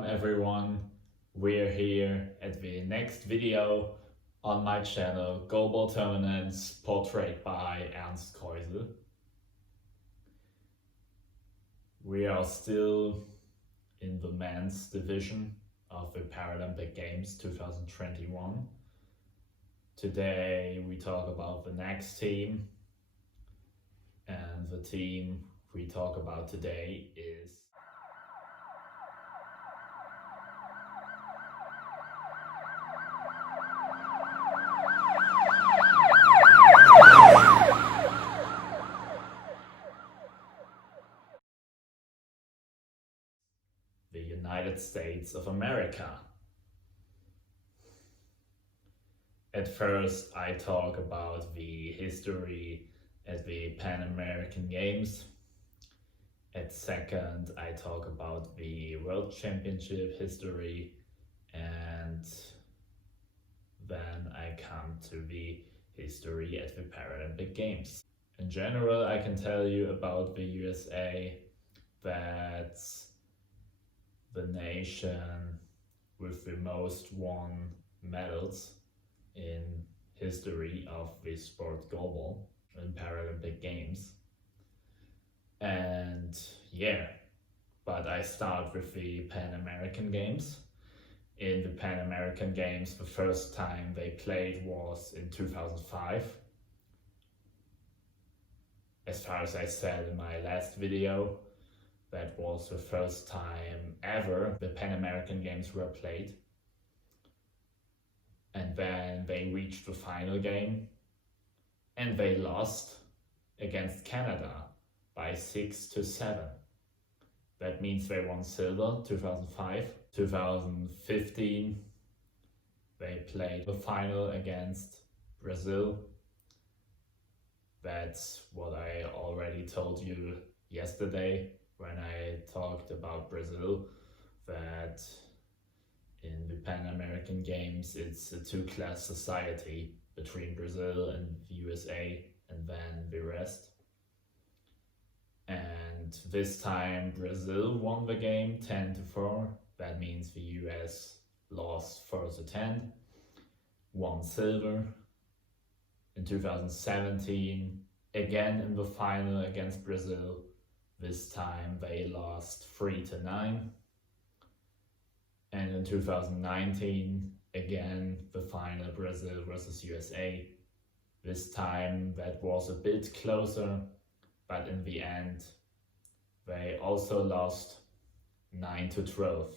Welcome everyone. We're here at the next video on my channel, Goalball Tournaments, portrayed by Ernst Keusel. We are still in the men's division of the Paralympic Games 2021. Today we talk about the next team, and the team we talk about today is the United States of America. At first, I talk about the history at the Pan American Games. At second, I talk about the World Championship history, and then I come to the history at the Paralympic Games. In general, I can tell you about the USA that the nation with the most won medals in history of the sport goalball in Paralympic Games. And yeah, but I start with the Pan American Games. In the Pan American Games, the first time they played was in 2005. As far as I said in my last video, that was the first time ever the Pan American Games were played. And then they reached the final game and they lost against Canada by 6-7. That means they won silver 2005. 2015 they played the final against Brazil. That's what I already told you yesterday when I talked about Brazil, that in the Pan American Games it's a two-class society between Brazil and the USA and then the rest. And this time Brazil won the game 10-4. That means the US lost 4-10, won silver. In 2017, again in the final against Brazil, this time they lost 3-9. And in 2019, again the final, Brazil versus USA. This time that was a bit closer, but in the end they also lost 9-12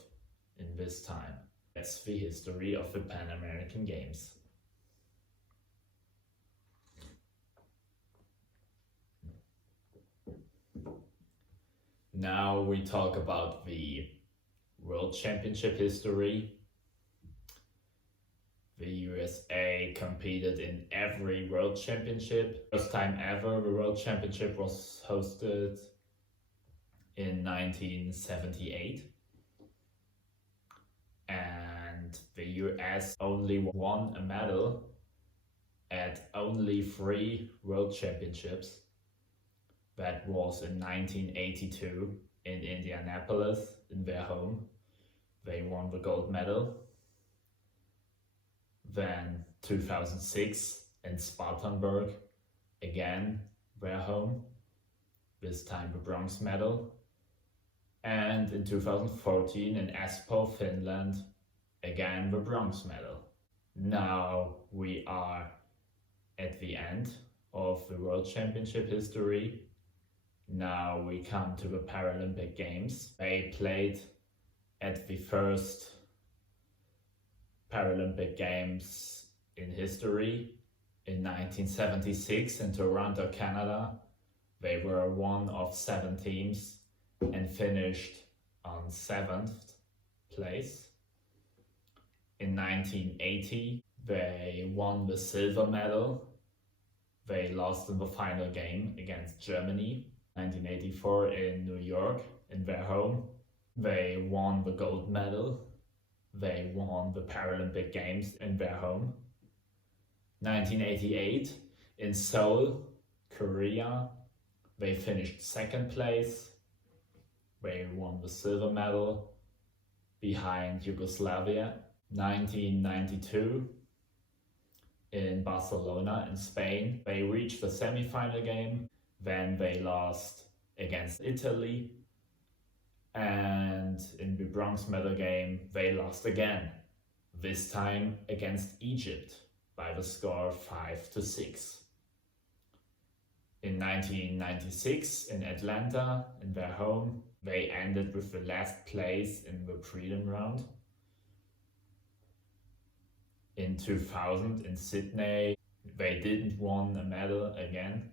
in this time. That's the history of the Pan American Games. Now we talk about the World Championship history. The USA competed in every World Championship. First time ever the World Championship was hosted in 1978. And the US only won a medal at only 3 World Championships. That was in 1982 in Indianapolis, in their home. They won the gold medal. Then 2006 in Spartanburg, again their home, this time the bronze medal. And in 2014 in Espoo, Finland, again the bronze medal. Now we are at the end of the World Championship history. Now we come to the Paralympic Games. They played at the first Paralympic Games in history in 1976 in Toronto, Canada. They were one of 7 teams and finished on 7th place. In 1980, they won the silver medal. They lost in the final game against Germany. 1984 in New York, in their home. They won the gold medal. They won the Paralympic Games in their home. 1988 in Seoul, Korea, they finished 2nd place. They won the silver medal. behind Yugoslavia. 1992 in Barcelona in Spain, they reached the semi-final game, then they lost against Italy, and in the bronze medal game they lost again, this time against Egypt by the score 5-6. In 1996 in Atlanta, in their home, they ended with the last place in the prelim round. In 2000 in Sydney, they didn't win a medal again.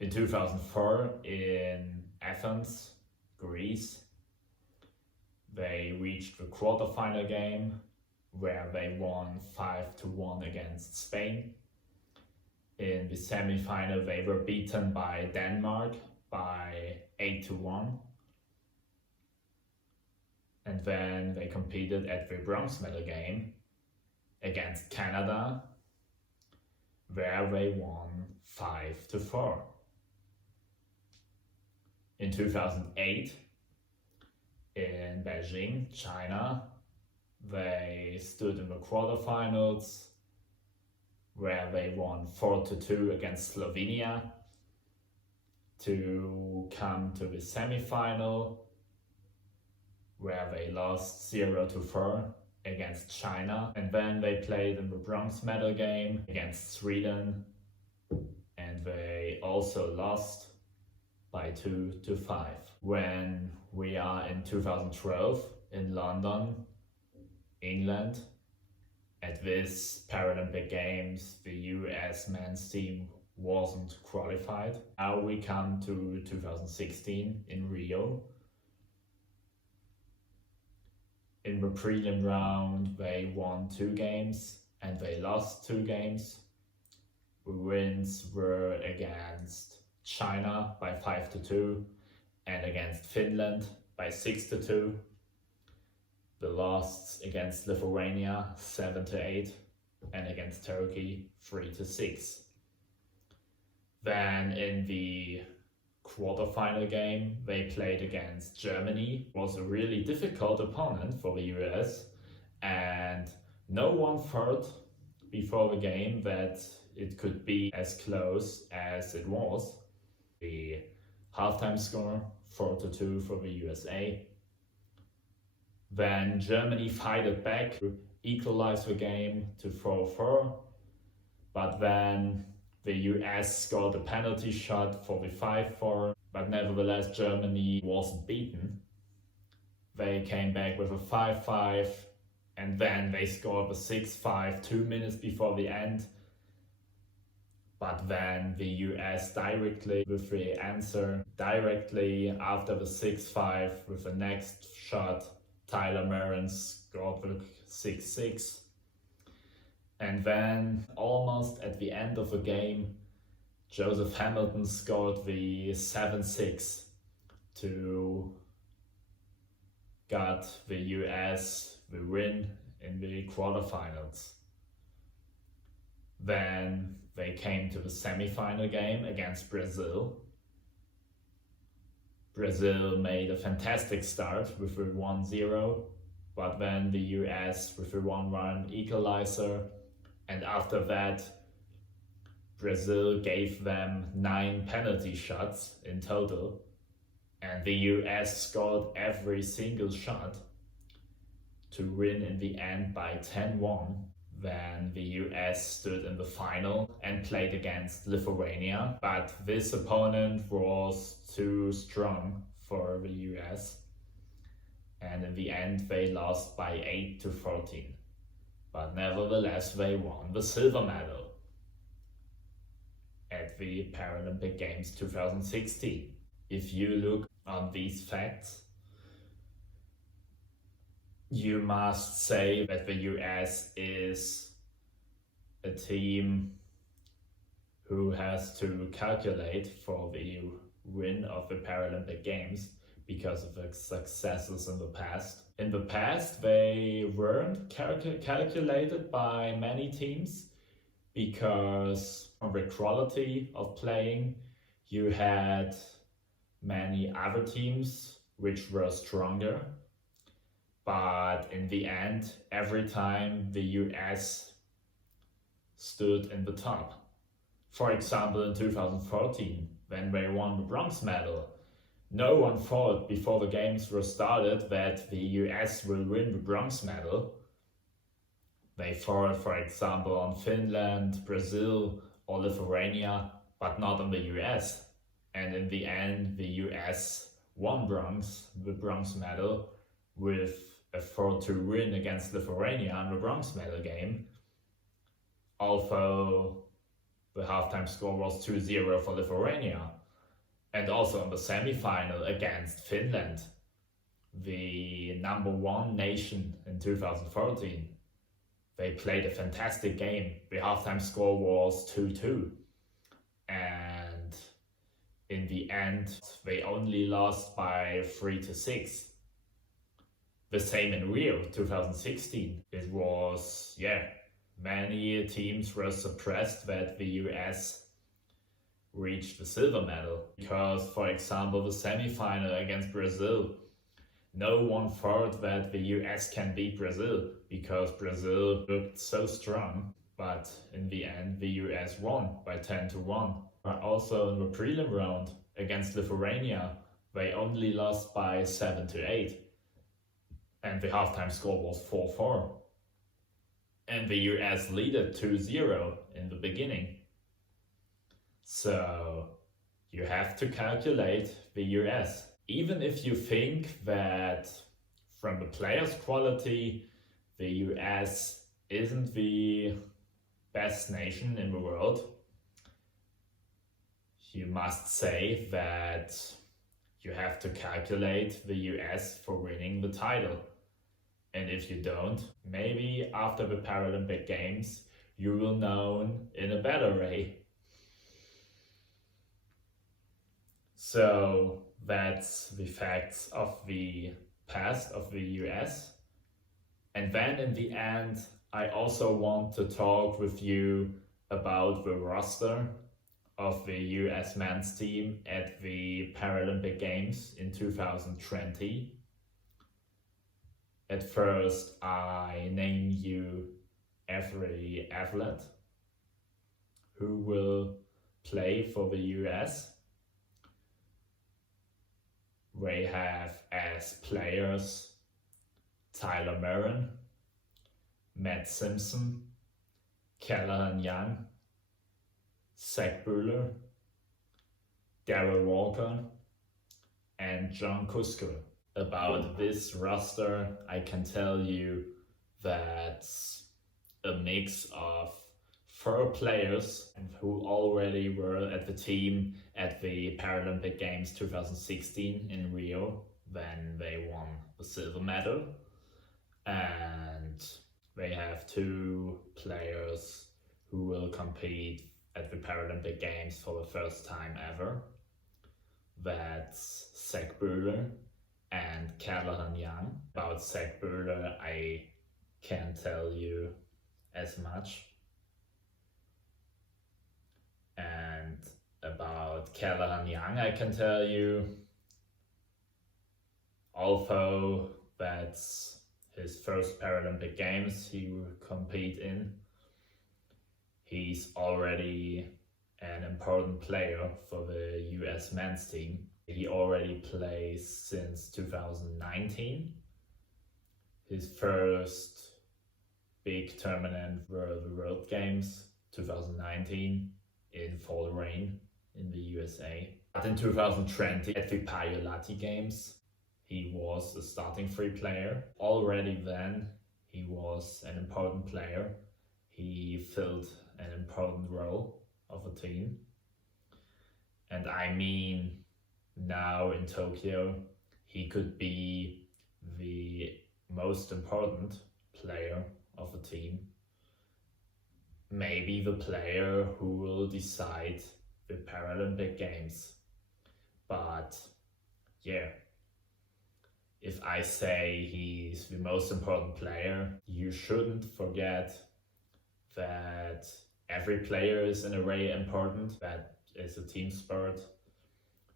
In 2004 in Athens, Greece, they reached the quarterfinal game where they won 5-1 against Spain. In the semi-final they were beaten by Denmark by 8-1. And then they competed at the bronze medal game against Canada, where they won 5-4. In 2008, in Beijing, China, they stood in the quarterfinals, where they won 4-2 against Slovenia to come to the semi-final, where they lost 0-4 against China, and then they played in the bronze medal game against Sweden, and they also lost by 2-5. When we are in 2012 in London, England, at this Paralympic Games, the US men's team wasn't qualified. Now we come to 2016 in Rio. In the prelim round, they won 2 games and they lost 2 games. The wins were against China by 5-2 and against Finland by 6-2. The loss against Lithuania 7-8 and against Turkey 3-6. Then in the quarterfinal game they played against Germany. It was a really difficult opponent for the US, and no one thought before the game that it could be as close as it was. The halftime score 4-2 for the USA. Then Germany fought back to equalize the game to 4-4, but then the US scored a penalty shot for the 5-4, but nevertheless Germany wasn't beaten. They came back with a 5-5, and then they scored the 6-5 2 minutes before the end. But then the US directly with the answer, directly after the 6-5 with the next shot, Tyler Merrin scored the 6-6. And then almost at the end of the game, Joseph Hamilton scored the 7-6 to got the US the win in the quarterfinals. Then they came to the semi-final game against Brazil. Brazil made a fantastic start with a 1-0, but then the US with a 1-1 equalizer, and after that Brazil gave them 9 penalty shots in total, and the US scored every single shot to win in the end by 10-1. Then the US stood in the final and played against Lithuania, but this opponent was too strong for the US, and in the end they lost by 8-14. But nevertheless they won the silver medal at the Paralympic Games 2016. If you look on these facts, you must say that the US is a team who has to calculate for the win of the Paralympic Games because of the successes in the past. In the past, they weren't calculated by many teams because of the quality of playing. You had many other teams which were stronger. But in the end, every time the US stood in the top. For example, in 2014, when they won the bronze medal, no one thought before the games were started that the US will win the bronze medal. They thought, for example, on Finland, Brazil, or Lithuania, but not on the US. And in the end, the US won the bronze medal, with a 4-2 win against Lithuania in the bronze medal game. Although the halftime score was 2-0 for Lithuania. And also in the semi-final against Finland, the number one nation in 2014. They played a fantastic game. The halftime score was 2-2. And in the end, they only lost by 3-6. The same in Rio 2016. It was, many teams were surprised that the US reached the silver medal. Because, for example, the semi-final against Brazil, no one thought that the US can beat Brazil because Brazil looked so strong. But in the end, the US won by 10-1. But also in the prelim round against Lithuania, they only lost by 7-8. And the halftime score was 4-4. And the US leaded 2-0 in the beginning. So you have to calculate the US. Even if you think that from the players' quality, the US isn't the best nation in the world, you must say that you have to calculate the US for winning the title. And if you don't, maybe after the Paralympic Games, you will know in a better way. So that's the facts of the past of the US. And then in the end, I also want to talk with you about the roster of the US men's team at the Paralympic Games in 2020. At first, I name you every athlete who will play for the US. They have as players Tyler Merrin, Matt Simpson, Callahan Young, Zach Buehler, Darrell Walker, and John Kusko. About this roster, I can tell you that a mix of 4 players who already were at the team at the Paralympic Games 2016 in Rio when they won the silver medal. And they have 2 players who will compete at the Paralympic Games for the first time ever. That's Zach Buehler and Callahan Young. About Zach Buehler, I can't tell you as much. And about Callahan Young, I can tell you, although that's his first Paralympic Games he will compete in, he's already an important player for the US men's team. He already plays since 2019. His first big tournament were the World Games 2019 in Fall Rain in the USA. But in 2020 at the Paralympic Games, he was a starting 3 player. Already then, he was an important player. He filled an important role of a team. And I mean, now in Tokyo, he could be the most important player of a team. Maybe the player who will decide the Paralympic Games. But if I say he's the most important player, you shouldn't forget that every player is in a way important. That is a team sport.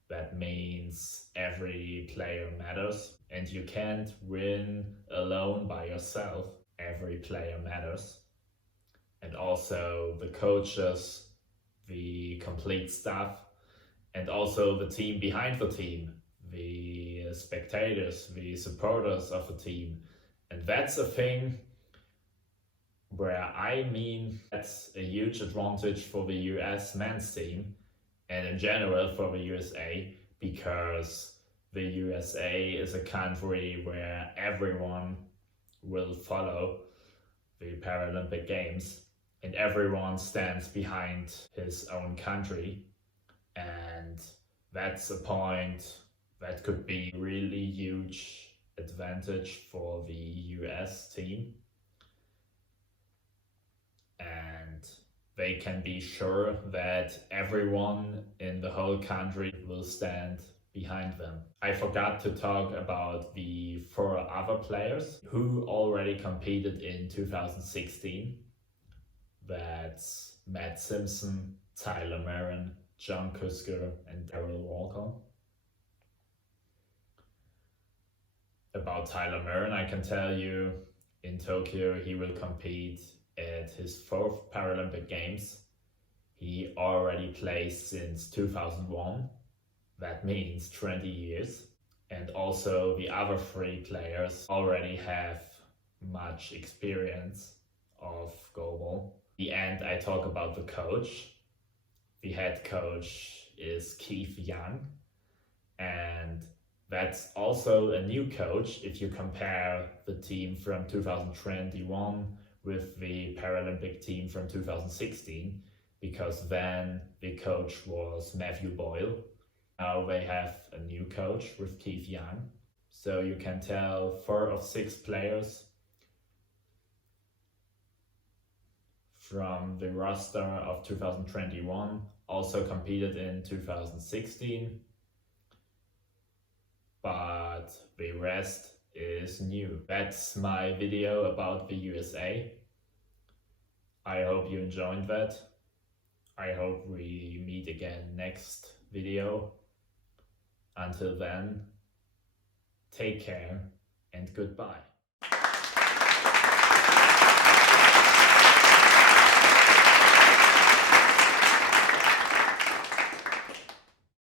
That means every player matters and you can't win alone by yourself. Every player matters. And also the coaches, the complete staff, and also the team behind the team, the spectators, the supporters of the team. And that's a thing where that's a huge advantage for the US men's team and in general for the USA, because the USA is a country where everyone will follow the Paralympic Games and everyone stands behind his own country. And that's a point that could be a really huge advantage for the US team. And they can be sure that everyone in the whole country will stand behind them. I forgot to talk about the 4 other players who already competed in 2016. That's Matt Simpson, Tyler Marin, John Kusker, and Daryl Walker. About Tyler Marin, I can tell you in Tokyo he will compete at his 4th Paralympic Games. He already plays since 2001. That means 20 years. And also the other 3 players already have much experience of goalball. The end, I talk about the coach. The head coach is Keith Young, and that's also a new coach if you compare the team from 2021 with the Paralympic team from 2016, because then the coach was Matthew Boyle. Now they have a new coach with Keith Young. So you can tell 4 of 6 players from the roster of 2021 also competed in 2016, but the rest is new. That's my video about the USA. I hope you enjoyed that. I hope we meet again next video. Until then, take care and goodbye.